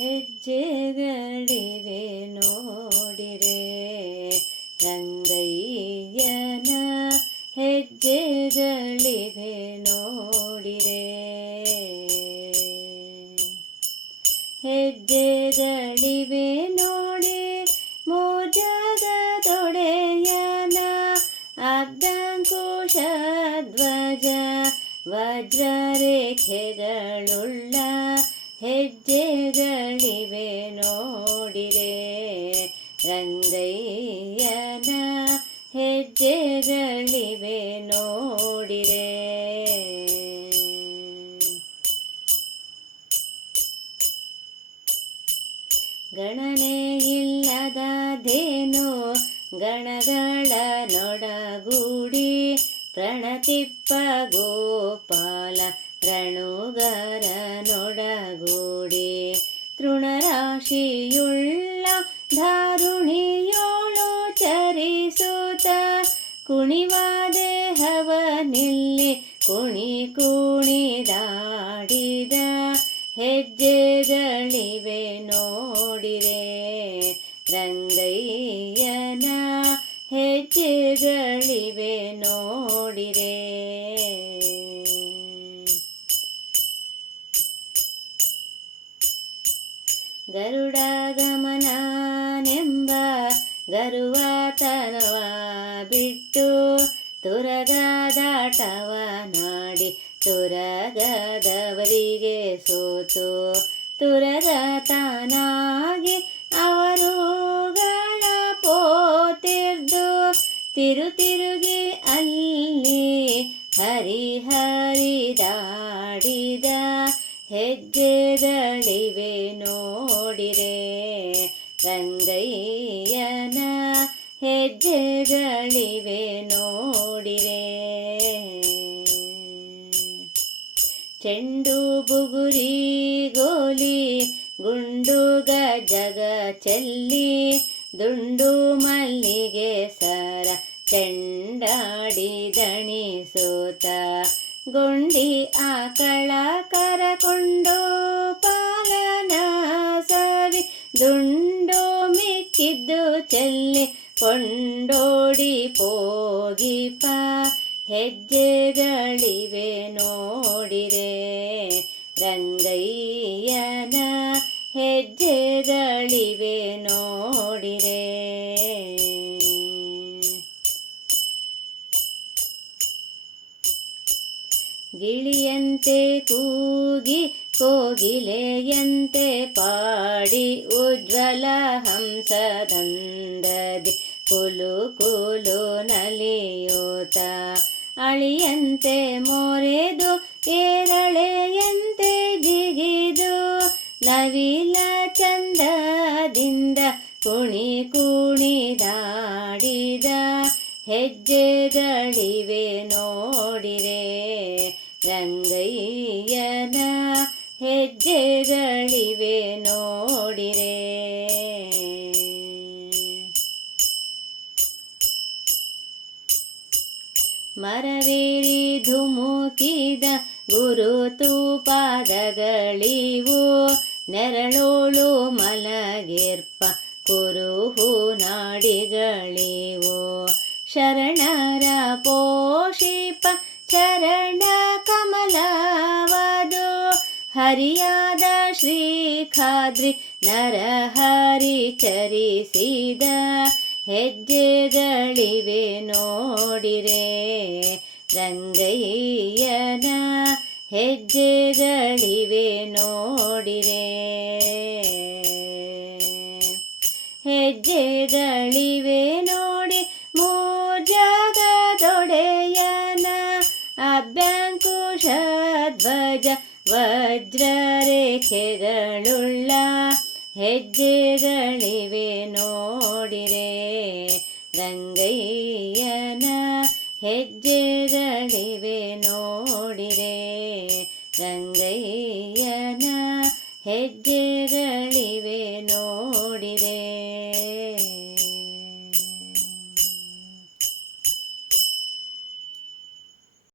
ಹೆಜ್ಜೆಗಳಿವೆ ನೋಡಿರೆ ರಂಗಯ್ಯನ ಹೆಜ್ಜೆಗಳಿವೆ ನೋಡಿರೆ. ಹೆಜ್ಜೆಗಳಿವೆ ನೋಡಿ ಮೋಜಾಗ ತೊಡೆಯನ ಅಗ್ಧಂಕುಶ ಧ್ವಜ ವಜ್ರರೇಖೆಗಳುಳ್ಳ ಹೆಜ್ಜೆಗಳಿವೆ ನೋಡಿರೆ ರಂಗಯ್ಯನ ಹೆಜ್ಜೆಗಳಿವೆ ನೋಡಿರೆ. ಗಣನೆ ಇಲ್ಲದಾದೇನು ಗಣಗಳ ನೊಡಗೂಡಿ ಪ್ರಣತಿಪ್ಪ ಗೋಪಾಲ ರಣುಗರ ಕುಣಿ ಕುಣಿದಾಡಿದ ಹೆಜ್ಜೆಗಳಿವೆ ನೋಡಿರೆ. ರಂಗಯ್ಯನ ಹೆಜ್ಜೆಗಳಿವೆ ನೋಡಿರೆ. ಗರುಡ ಗಮನನೆಂಬ ಗರುವಾತನವಾ ಬಿಟ್ಟು ನಾಡಿ ತುರಗದವರಿಗೆ ಸೋತು ತಾನಾಗಿ ಅವರುಗಳ ಪೋತಿರ್ದು ತಿರು ತಿರುಗಿ ಅಲ್ಲಿ ಹರಿಹರಿದಾಡಿದ ಹೆಜ್ಜೆಗಳಿವೆ ನೋಡಿರೇ ರಂಗಯ್ಯನ ಚೆಂಡು ಬುಗುರಿ ಗೋಲಿ, ಗುಂಡು ಜಗ ಚೆಲ್ಲಿ, ದುಂಡು ಮಲ್ಲಿಗೆ ಸರ ಚೆಂಡಾಡಿ ದಣಿಸೋತ ಗುಂಡಿ ಆಕಳ ಕರಕೊಂಡು ಪಾಲನ ಸವಿ, ದುಂಡು ಮಿಕ್ಕಿದ್ದು ಚೆಲ್ಲಿ, ಕೊಂಡೋಡಿ ಪೋಗಿಪ ಹೆಜ್ಜೆಗಳಿವೆ ನೋಡಿರೆ ರಂಗಯ್ಯನ ಹೆಜ್ಜೆಗಳಿವೆ ನೋಡಿರೆ ಗಿಳಿಯಂತೆ ಕೂಗಿ ಕೋಗಿಲೆಯಂತೆ ಪಾಡಿ ಉಜ್ವಲ ಹಂಸದಂದದಿ ಕುಲು ಕುಲು ನಲಿಯೋತ ಅಳಿಯಂತೆ ಮೋರೆದು ಏರಳೆಯಂತೆ ಜಿಗಿದು ನವಿಲ ಚಂದದಿಂದ ಕುಣಿ ಕುಣಿದಾಡಿದ ಹೆಜ್ಜೆಗಳಿವೆ ನೋಡಿರೆ ರಂಗಯ್ಯನ ಹೆಜ್ಜೆಗಳಿವೆ ಮರವೇರಿ ಧುಮುಕಿದ ಗುರುತು ಪಾದಗಳಿವು ನೆರಳೋಳು ಮಲಗಿರ್ಪ ಕುರುಹು ನಾಡಿಗಳಿವು. ಶರಣರ ಪೋಷಿಪ ಚರಣ ಕಮಲವದು. ಹರಿಯಾದ ಶ್ರೀ ಖಾದ್ರಿ ನರಹರಿ ಚರಿಸಿದ ಹೆಜ್ಜೆಗಳಿವೆ ನೋಡಿರೆ ರಂಗಯ್ಯನ ಹೆಜ್ಜೆಗಳಿವೆ ನೋಡಿರೆ. ಹೆಜ್ಜೆಗಳಿವೆ ನೋಡಿ ಮೂಜಗದೊಡೆಯನ ಅಭ್ಯಂಕುಶ ಧ್ವಜ ವಜ್ರರೇಖೆಗಳುಳ್ಳ ಹೆಜ್ಜೆಗಳಿವೆ ನೋಡಿರೆ ರಂಗಯ್ಯನ ಹೆಜ್ಜೆಗಳಿವೆ